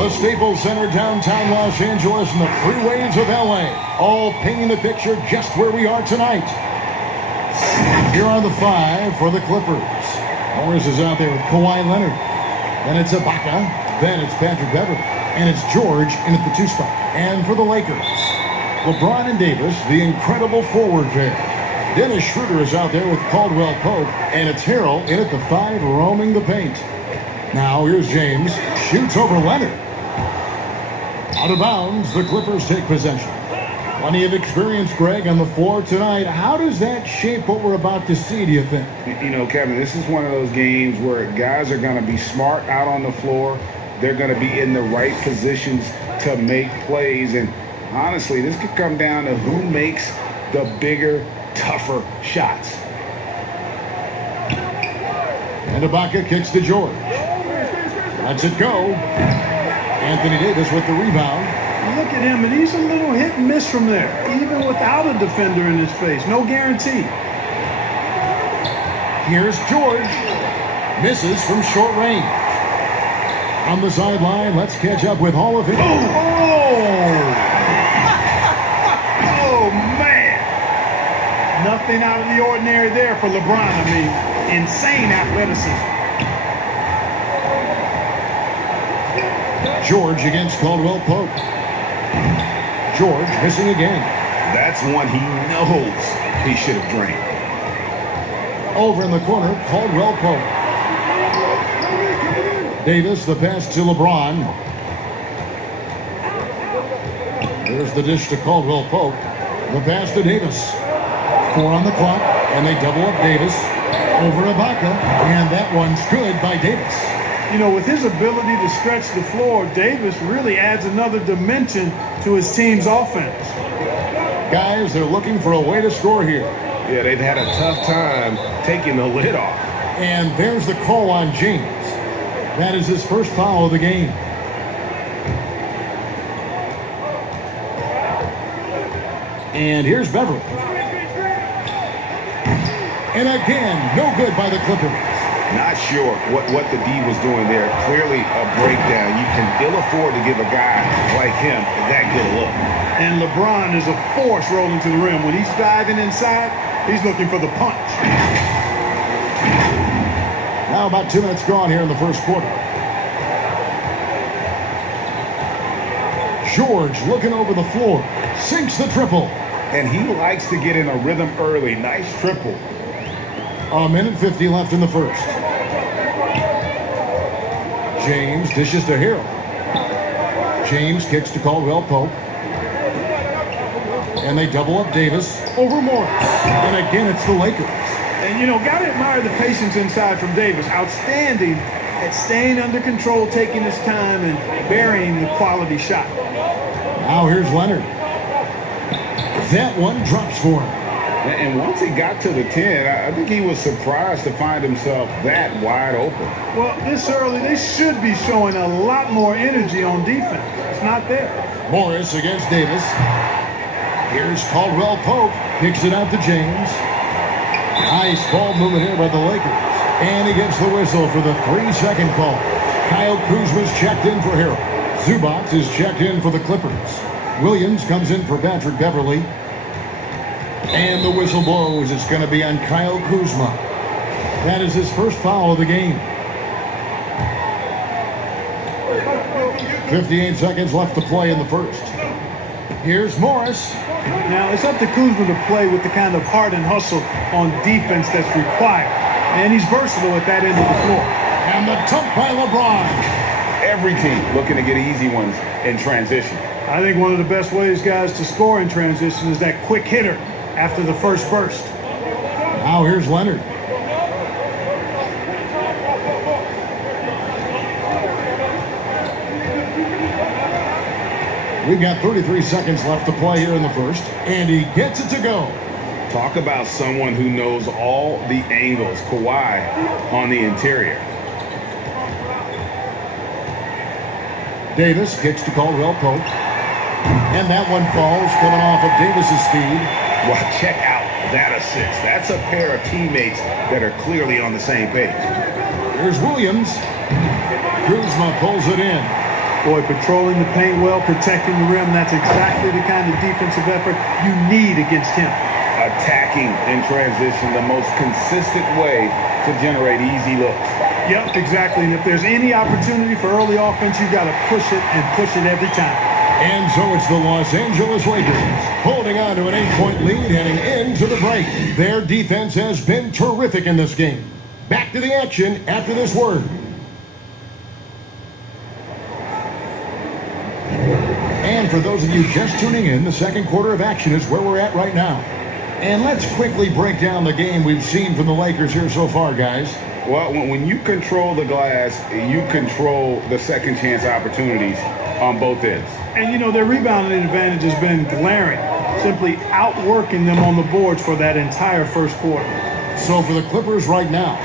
The Staples Center, downtown Los Angeles, and the freeways of LA, all painting the picture just where we are tonight. Here are the 5 for the Clippers. Morris is out there with Kawhi Leonard. Then it's Ibaka. Then it's Patrick Beverley. And it's George in at the 2 spot. And for the Lakers, LeBron and Davis, the incredible forward pair. Dennis Schroeder is out there with Caldwell Pope. And it's Harrell in at the 5, roaming the paint. Now here's James. Shoots over Leonard. Out of bounds, the Clippers take possession. Plenty of experience, Greg, on the floor tonight. How does that shape what we're about to see, do you think? You know, Kevin, this is one of those games where guys are going to be smart out on the floor. They're going to be in the right positions to make plays. And honestly, this could come down to who makes the bigger, tougher shots. And Ibaka kicks to George. Lets it go. Anthony Davis with the rebound. Look at him, and he's a little hit and miss from there, even without a defender in his face. No guarantee. Here's George. Misses from short range. On the sideline, let's catch up with Hall of Fame. Oh, man. Nothing out of the ordinary there for LeBron. I mean, insane athleticism. George against Caldwell Pope. George missing again. That's one he knows he should have drained. Over in the corner, Caldwell Pope. Davis, the pass to LeBron. There's the dish to Caldwell Pope. The pass to Davis. 4 on the clock, and they double up Davis. Over Ibaka, and that one's good by Davis. You know, with his ability to stretch the floor, Davis really adds another dimension to his team's offense. Guys, they're looking for a way to score here. Yeah, they've had a tough time taking the lid off. And there's the call on James. That is his first foul of the game. And here's Beverley. And again, no good by the Clippers. Not sure what the D was doing there. Clearly a breakdown. You can ill afford to give a guy like him that good a look. And LeBron is a force rolling to the rim. When he's diving inside, he's looking for the punch. Now about 2 minutes gone here in the first quarter. George looking over the floor. Sinks the triple. And he likes to get in a rhythm early. Nice triple. A minute 50 left in the first. James dishes to Harrell. James kicks to Caldwell Pope. And they double up Davis over Morris. And again, it's the Lakers. And, you know, got to admire the patience inside from Davis. Outstanding at staying under control, taking his time, and burying the quality shot. Now here's Leonard. That one drops for him. And once he got to the 10, I think he was surprised to find himself that wide open. Well, this early, they should be showing a lot more energy on defense. It's not there. Morris against Davis. Here's Caldwell Pope. Kicks it out to James. Nice ball movement here by the Lakers. And he gets the whistle for the 3-second call. Kyle Kuzma's checked in for Harrell. Zubac is checked in for the Clippers. Williams comes in for Patrick Beverley. And the whistle blows. It's going to be on Kyle Kuzma. That is his first foul of the game. 58 seconds left to play in the first. Here's Morris. Now, it's up to Kuzma to play with the kind of heart and hustle on defense that's required. And he's versatile at that end of the floor. And the dunk by LeBron. Every team looking to get easy ones in transition. I think one of the best ways, guys, to score in transition is that quick hitter after the first burst. Now here's Leonard. We've got 33 seconds left to play here in the first, and he gets it to go. Talk about someone who knows all the angles. Kawhi on the interior. Davis kicks to Caldwell Pope. And that one falls, coming off of Davis's speed. Well, check out that assist. That's a pair of teammates that are clearly on the same page. Here's Williams. Kuzma pulls it in. Boy, patrolling the paint well, protecting the rim, that's exactly the kind of defensive effort you need against him. Attacking in transition, the most consistent way to generate easy looks. Yep, exactly. And if there's any opportunity for early offense, you got to push it and push it every time. And so it's the Los Angeles Lakers holding on to an 8-point lead heading into the break. Their defense has been terrific in this game. Back to the action after this word. And for those of you just tuning in, the second quarter of action is where we're at right now. And let's quickly break down the game we've seen from the Lakers here so far, guys. Well, when you control the glass, you control the second chance opportunities on both ends. And, you know, their rebounding advantage has been glaring, simply outworking them on the boards for that entire first quarter. So for the Clippers right now,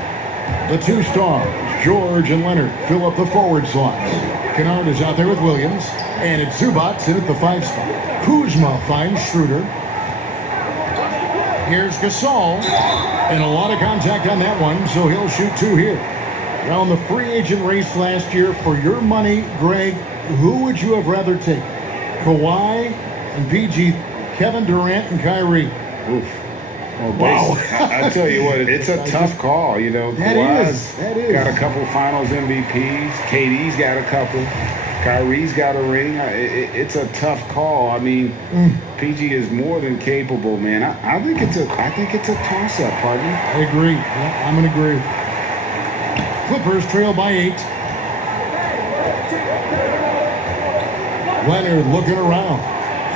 the two stars, George and Leonard, fill up the forward slots. Kennard is out there with Williams, and it's Zubac in at the 5 spot. Kuzma finds Schroeder. Here's Gasol, and a lot of contact on that one, so he'll shoot 2 here. Now, in the free agent race last year, for your money, Greg, who would you have rather taken? Kawhi and PG, Kevin Durant and Kyrie. Oof. Well, wow. I tell you what, it's a tough call. You know, Kawhi's that is. got a couple finals MVPs. KD's got a couple. Kyrie's got a ring. It's a tough call. I mean, PG is more than capable, man. I think it's a toss-up, partner. I agree. Yeah, I'm going to agree. Clippers trail by 8. Leonard looking around.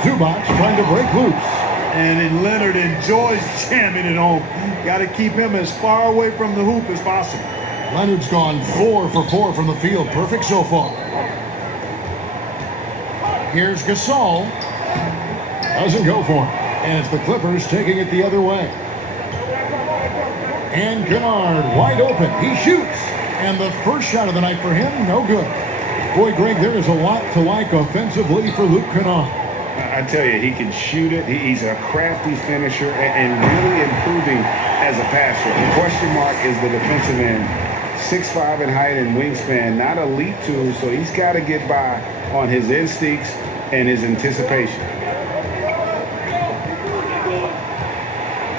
Zubac trying to break loose. And then Leonard enjoys jamming it home. Got to keep him as far away from the hoop as possible. Leonard's gone 4 for 4 from the field. Perfect so far. Here's Gasol. Doesn't go for him. And it's the Clippers taking it the other way. And Kennard wide open. He shoots. And the first shot of the night for him, no good. Boy, Greg, there is a lot to like offensively for Luke Kennard. I tell you, he can shoot it. He's a crafty finisher and really improving as a passer. The question mark is the defensive end. 6'5" in height and wingspan, not elite tools, so he's got to get by on his instincts and his anticipation.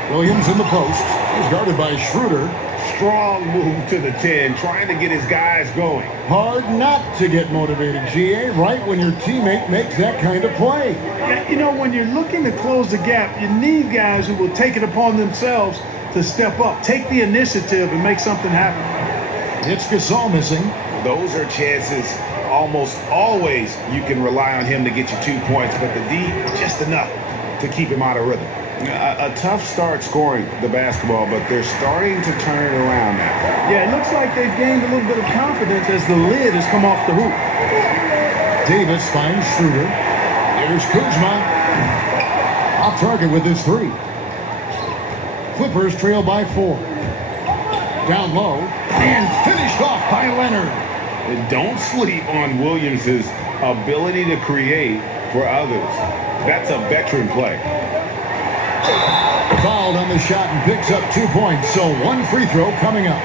Williams in the post. He's guarded by Schroeder. Strong move to the 10, trying to get his guys going. Hard not to get motivated, GA, right when your teammate makes that kind of play. Yeah, you know, when you're looking to close the gap, you need guys who will take it upon themselves to step up, take the initiative, and make something happen. It's Gasol missing. Those are chances almost always you can rely on him to get you 2 points, but the D, just enough to keep him out of rhythm. A tough start scoring the basketball, but they're starting to turn it around now. Yeah, it looks like they've gained a little bit of confidence as the lid has come off the hoop. Davis finds Schroeder. There's Kuzma. Off target with his 3. Clippers trail by 4. Down low. And finished off by Leonard. And don't sleep on Williams' ability to create for others. That's a veteran play. Fouled on the shot and picks up 2 points. So 1 free throw coming up.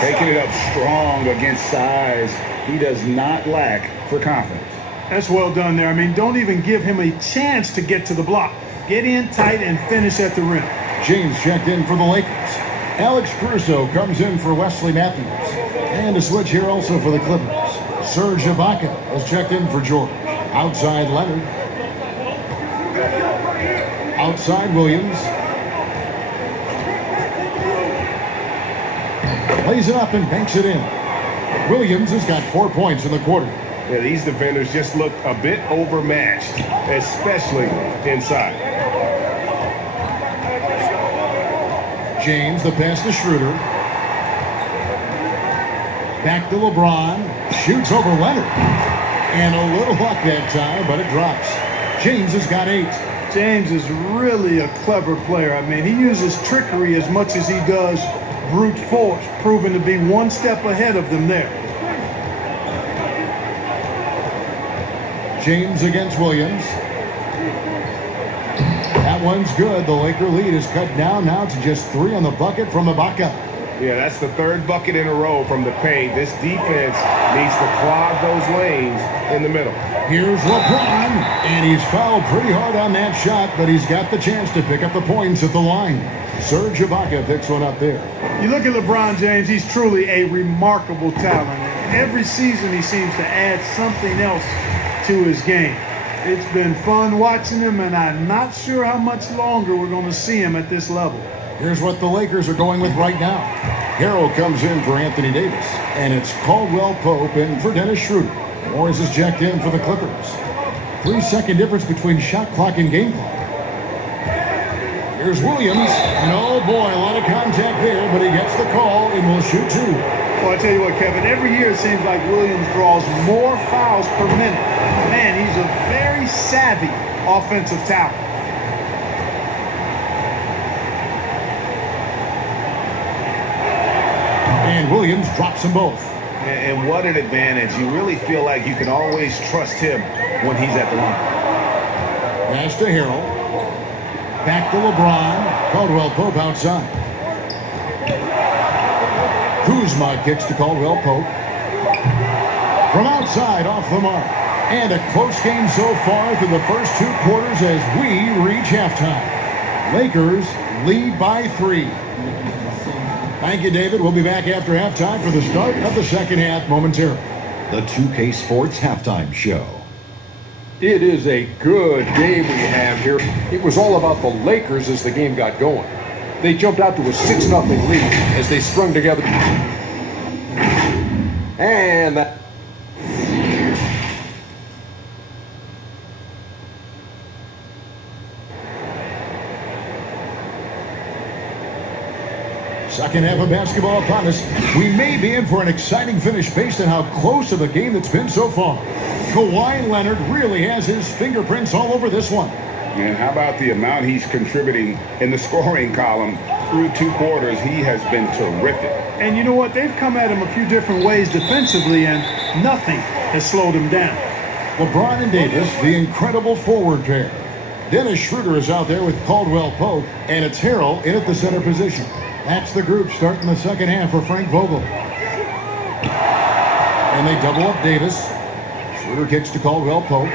Taking it up strong against size. He does not lack for confidence. That's well done there. I mean, don't even give him a chance to get to the block. Get in tight and finish at the rim. James checked in for the Lakers. Alex Caruso comes in for Wesley Matthews. And a switch here also for the Clippers. Serge Ibaka has checked in for George. Outside Leonard. Outside Williams. Lays it up and banks it in. Williams has got 4 points in the quarter. Yeah, these defenders just look a bit overmatched, especially inside. James, the pass to Schroeder. Back to LeBron. Shoots over Leonard. And a little luck that time, but it drops. James has got 8. James is really a clever player. I mean, he uses trickery as much as he does brute force, proving to be 1 step ahead of them there. James against Williams. That one's good. The Laker lead is cut down now to just 3 on the bucket from Ibaka. Yeah, that's the 3rd bucket in a row from the paint. This defense Needs to clog those lanes in the middle. Here's LeBron, and he's fouled pretty hard on that shot, but he's got the chance to pick up the points at the line. Serge Ibaka picks one up there. You look at LeBron James, he's truly a remarkable talent. Every season he seems to add something else to his game. It's been fun watching him, and I'm not sure how much longer we're going to see him at this level. Here's what the Lakers are going with right now. Harrell comes in for Anthony Davis, and it's Caldwell Pope in for Dennis Schroeder. Morris is checked in for the Clippers. 3-second difference between shot clock and game clock. Here's Williams, and oh boy, a lot of contact there, but he gets the call and will shoot two. Well, I tell you what, Kevin, every year it seems like Williams draws more fouls per minute. Man, he's a very savvy offensive talent. And Williams drops them both. And what an advantage. You really feel like you can always trust him when he's at the line. Pass to Harrell. Back to LeBron. Caldwell Pope outside. Kuzma kicks to Caldwell Pope. From outside, off the mark. And a close game so far through the first two quarters as we reach halftime. Lakers lead by 3. Thank you, David. We'll be back after halftime for the start of the second half momentarily. The 2K Sports Halftime Show. It is a good game we have here. It was all about the Lakers as the game got going. They jumped out to a 6-0 lead as they strung together. And that... Second half of basketball upon us. We may be in for an exciting finish based on how close of a game it's been so far. Kawhi Leonard really has his fingerprints all over this one. And how about the amount he's contributing in the scoring column through 2 quarters? He has been terrific. And you know what? They've come at him a few different ways defensively, and nothing has slowed him down. LeBron and Davis, the incredible forward pair. Dennis Schroeder is out there with Caldwell Pope, and it's Harrell in at the center position. That's the group starting the second half for Frank Vogel. And they double up Davis. Schroeder kicks to Caldwell Pope.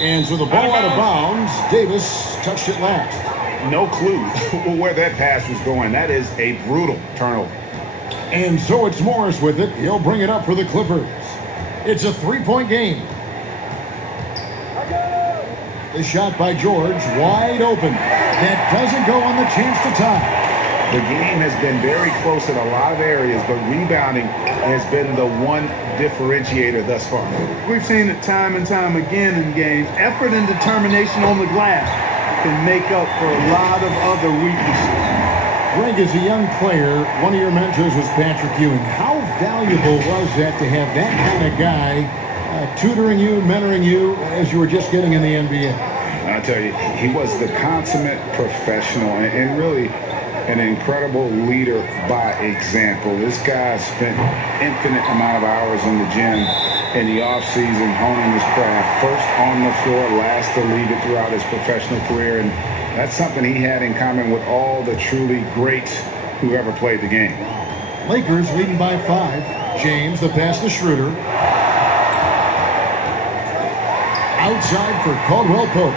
And so the ball out of bounds. Davis touched it last. No clue where that pass was going. That is a brutal turnover. And so it's Morris with it. He'll bring it up for the Clippers. It's a 3-point game. The shot by George, wide open. That doesn't go on the chance to tie. The game has been very close in a lot of areas, but rebounding has been the one differentiator thus far. We've seen it time and time again in games. Effort and determination on the glass can make up for a lot of other weaknesses. Greg, as a young player, one of your mentors was Patrick Ewing. How valuable was that to have that kind of guy tutoring you, mentoring you as you were just getting in the NBA? I tell you, he was the consummate professional and really an incredible leader by example. This guy spent infinite amount of hours in the gym in the offseason honing his craft. First on the floor, last to leave it throughout his professional career. And that's something he had in common with all the truly greats who ever played the game. Lakers leading by 5. James, the pass to Schroeder. Outside for Caldwell Pope.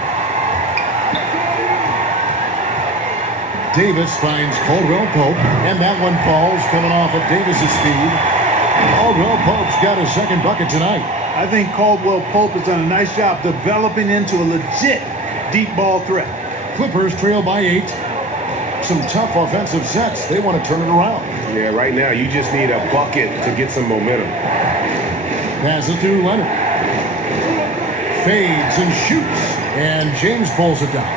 Davis finds Caldwell Pope, and that one falls coming off of Davis's speed. Caldwell Pope's got his second bucket tonight. I think Caldwell Pope has done a nice job developing into a legit deep ball threat. Clippers trail by 8. Some tough offensive sets. They want to turn it around. Yeah, right now you just need a bucket to get some momentum. Pass it to Leonard. Fades and shoots, and James pulls it down.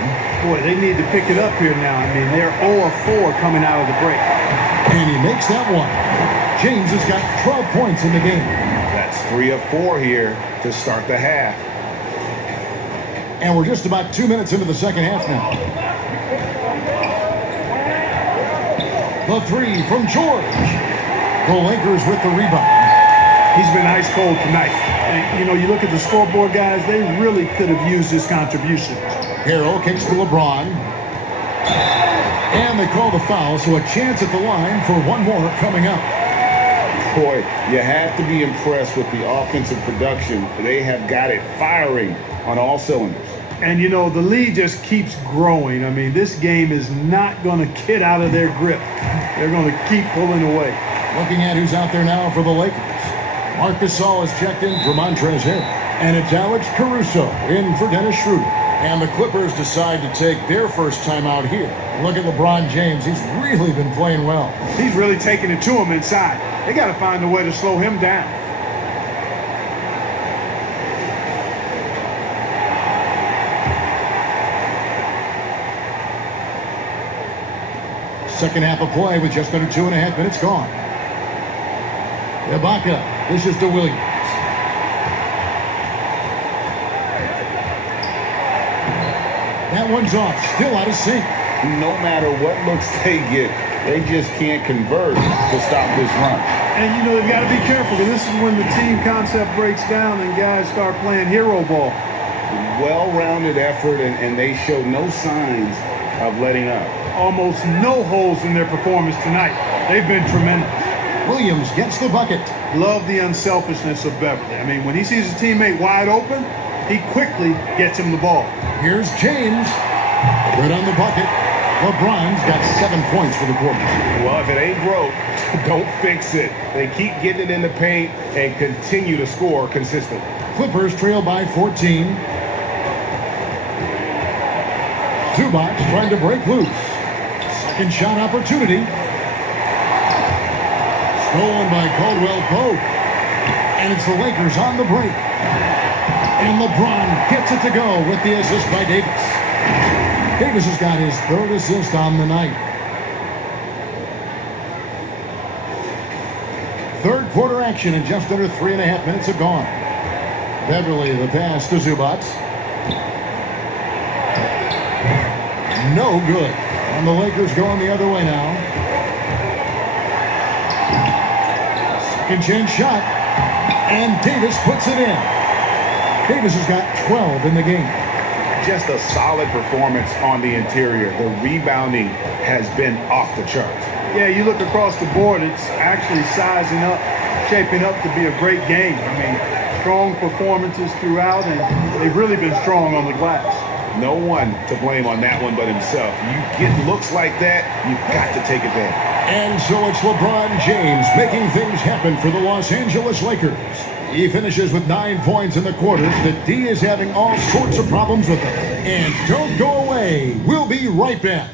Boy, they need to pick it up here now. I mean, they're 0 of 4 coming out of the break. And he makes that one. James has got 12 points in the game. That's 3 of 4 here to start the half. And we're just about 2 minutes into the second half now. The 3 from George. The Lakers with the rebound. He's been ice cold tonight. And, you know, you look at the scoreboard, guys, they really could have used his contributions. Harrell kicks to LeBron. And they call the foul, so a chance at the line for one more coming up. Boy, you have to be impressed with the offensive production. They have got it firing on all cylinders. And, you know, the lead just keeps growing. I mean, this game is not going to get out of their grip. They're going to keep pulling away. Looking at who's out there now for the Lakers. Marc Gasol has checked in for Montrezl Harrell. And it's Alex Caruso in for Dennis Schroeder. And the Clippers decide to take their first time out here. Look at LeBron James. He's really been playing well. He's really taking it to him inside. They got to find a way to slow him down. Second half of play with just under 2.5 minutes gone. Ibaka. This is to Williams. That one's off. Still out of sync. No matter what looks they get, they just can't convert to stop this run. And, you know, they've got to be careful, because this is when the team concept breaks down and guys start playing hero ball. Well-rounded effort, and they show no signs of letting up. Almost no holes in their performance tonight. They've been tremendous. Williams gets the bucket. Love the unselfishness of Beverly. I mean, when he sees his teammate wide open, he quickly gets him the ball. Here's James. Good on the bucket. LeBron's got 7 points for the quarter. Well, if it ain't broke, don't fix it. They keep getting it in the paint and continue to score consistently. Clippers trail by 14. Zubac trying to break loose. Second shot opportunity. Stolen by Caldwell Pope. And it's the Lakers on the break. And LeBron gets it to go with the assist by Davis. Davis has got his third assist on the night. Third quarter action, and just under 3.5 minutes have gone. Beverly, the pass to Zubac. No good. And the Lakers going the other way now. Second chance shot. And Davis puts it in. Davis has got 12 in the game. Just a solid performance on the interior. The rebounding has been off the charts. Yeah, you look across the board, it's actually sizing up, shaping up to be a great game. I mean, strong performances throughout, and they've really been strong on the glass. No one to blame on that one but himself. You get looks like that, you've got to take advantage. And so it's LeBron James making things happen for the Los Angeles Lakers. He finishes with 9 points in the quarters. The D is having all sorts of problems with him. And don't go away. We'll be right back.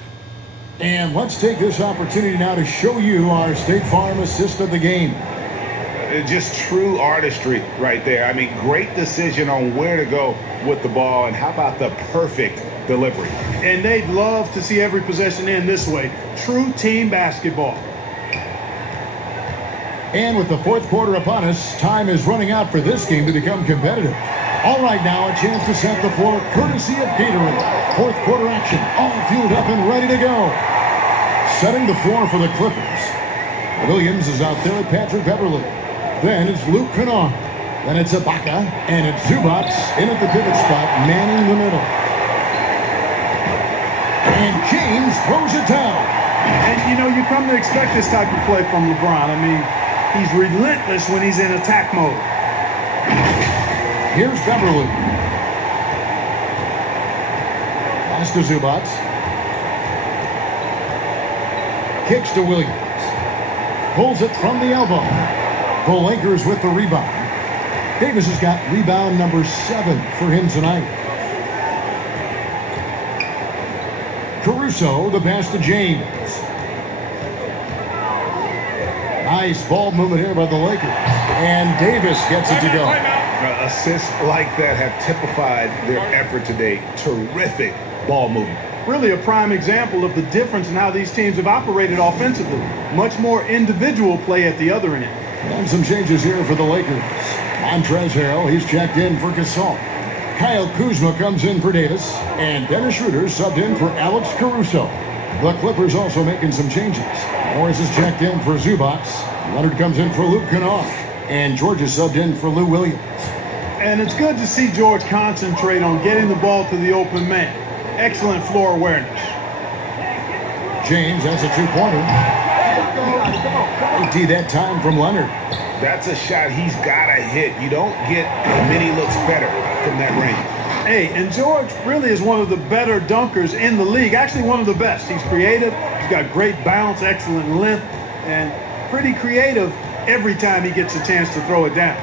And let's take this opportunity now to show you our State Farm assist of the game. Just true artistry right there. I mean, great decision on where to go with the ball. And how about the perfect delivery? And they'd love to see every possession end this way. True team basketball. And with the fourth quarter upon us, time is running out for this game to become competitive. All right, now a chance to set the floor courtesy of Gatorade. Fourth quarter action, all fueled up and ready to go. Setting the floor for the Clippers. Williams is out there at Patrick Beverly. Then it's Luke Kennard. Then it's Ibaka. And it's Zubac in at the pivot spot, manning the middle. And James throws it down. And, you know, you come to expect this type of play from LeBron. I mean, he's relentless when he's in attack mode. Here's Beverly. Pass to Zubac. Kicks to Williams. Pulls it from the elbow. The Lakers with the rebound. Davis has got rebound number 7 for him tonight. Caruso, the pass to James. Nice ball movement here by the Lakers. And Davis gets it to go. Assists like that have typified their effort today. Terrific ball movement. Really a prime example of the difference in how these teams have operated offensively. Much more individual play at the other end. And some changes here for the Lakers. Montrezl Harrell, he's checked in for Gasol. Kyle Kuzma comes in for Davis. And Dennis Schroeder subbed in for Alex Caruso. The Clippers also making some changes. Morris is checked in for Zubac. Leonard comes in for Luke Kennard. And George is subbed in for Lou Williams. And it's good to see George concentrate on getting the ball to the open man. Excellent floor awareness. James has a 2-pointer. AD that time from Leonard. That's a shot he's got to hit. You don't get many looks better from that range. Hey, and George really is one of the better dunkers in the league. Actually, one of the best. He's creative. He's got great bounce, excellent length, and pretty creative every time he gets a chance to throw it down.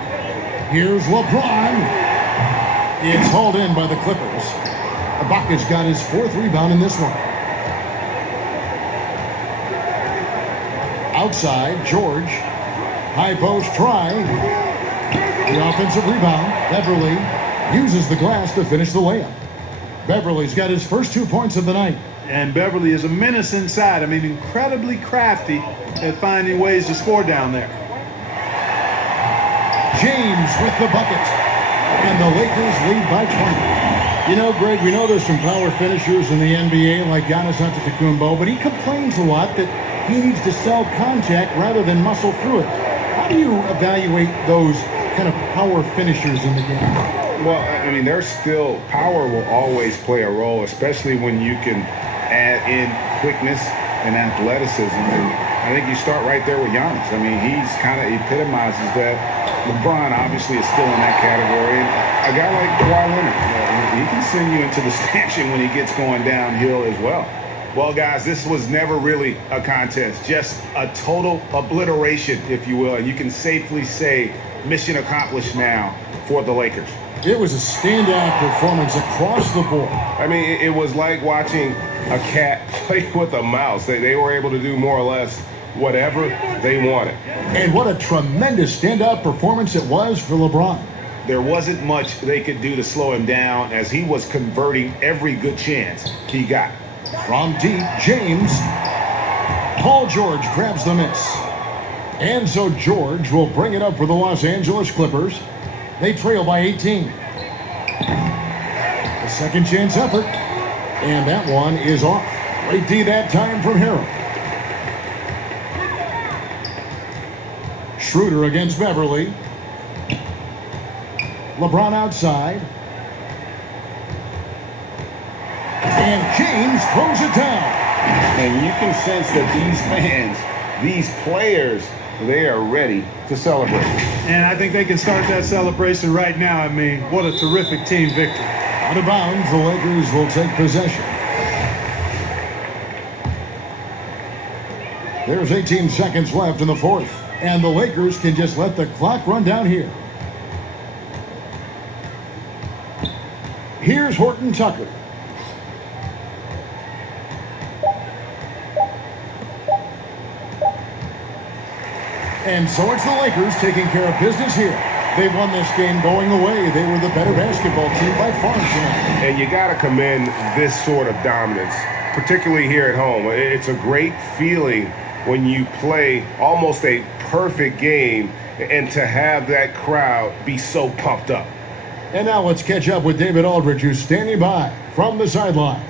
Here's LeBron. It's hauled in by the Clippers. Ibaka's got his 4th rebound in this one. Outside, George. High post try. The offensive rebound. Beverly uses the glass to finish the layup. Beverly's got his first 2 points of the night. And Beverly is a menace inside. I mean, incredibly crafty at finding ways to score down there. James with the bucket. And the Lakers lead by 20. You know, Greg, we know there's some power finishers in the NBA like Giannis Antetokounmpo, but he complains a lot that he needs to sell contact rather than muscle through it. How do you evaluate those kind of power finishers in the game? Well, I mean, there's still power will always play a role, especially when you can add in quickness and athleticism. And I think you start right there with Giannis. I mean, he's kind of epitomizes that. LeBron obviously is still in that category. And a guy like Kawhi Leonard, he can send you into the stanchion when he gets going downhill as well. Well, guys, this was never really a contest, just a total obliteration, if you will. And you can safely say mission accomplished now for the Lakers. It was a standout performance across the board. I mean, it was like watching a cat play with a mouse. They were able to do more or less whatever they wanted. And what a tremendous standout performance it was for LeBron. There wasn't much they could do to slow him down as he was converting every good chance he got. From deep, James. Paul George grabs the miss. And so George will bring it up for the Los Angeles Clippers. They trail by 18. A second chance effort. And that one is off. Great D that time from Harrell. Schroeder against Beverly. LeBron outside. And James throws it down. And you can sense that these fans, these players, they are ready to celebrate. And I think they can start that celebration right now. I mean, what a terrific team victory. Out of bounds, the Lakers will take possession. There's 18 seconds left in the fourth. And the Lakers can just let the clock run down here. Here's Horton Tucker. And so it's the Lakers taking care of business here. They won this game going away. They were the better basketball team by far tonight. And you got to commend this sort of dominance, particularly here at home. It's a great feeling when you play almost a perfect game and to have that crowd be so pumped up. And now let's catch up with David Aldridge, who's standing by from the sideline.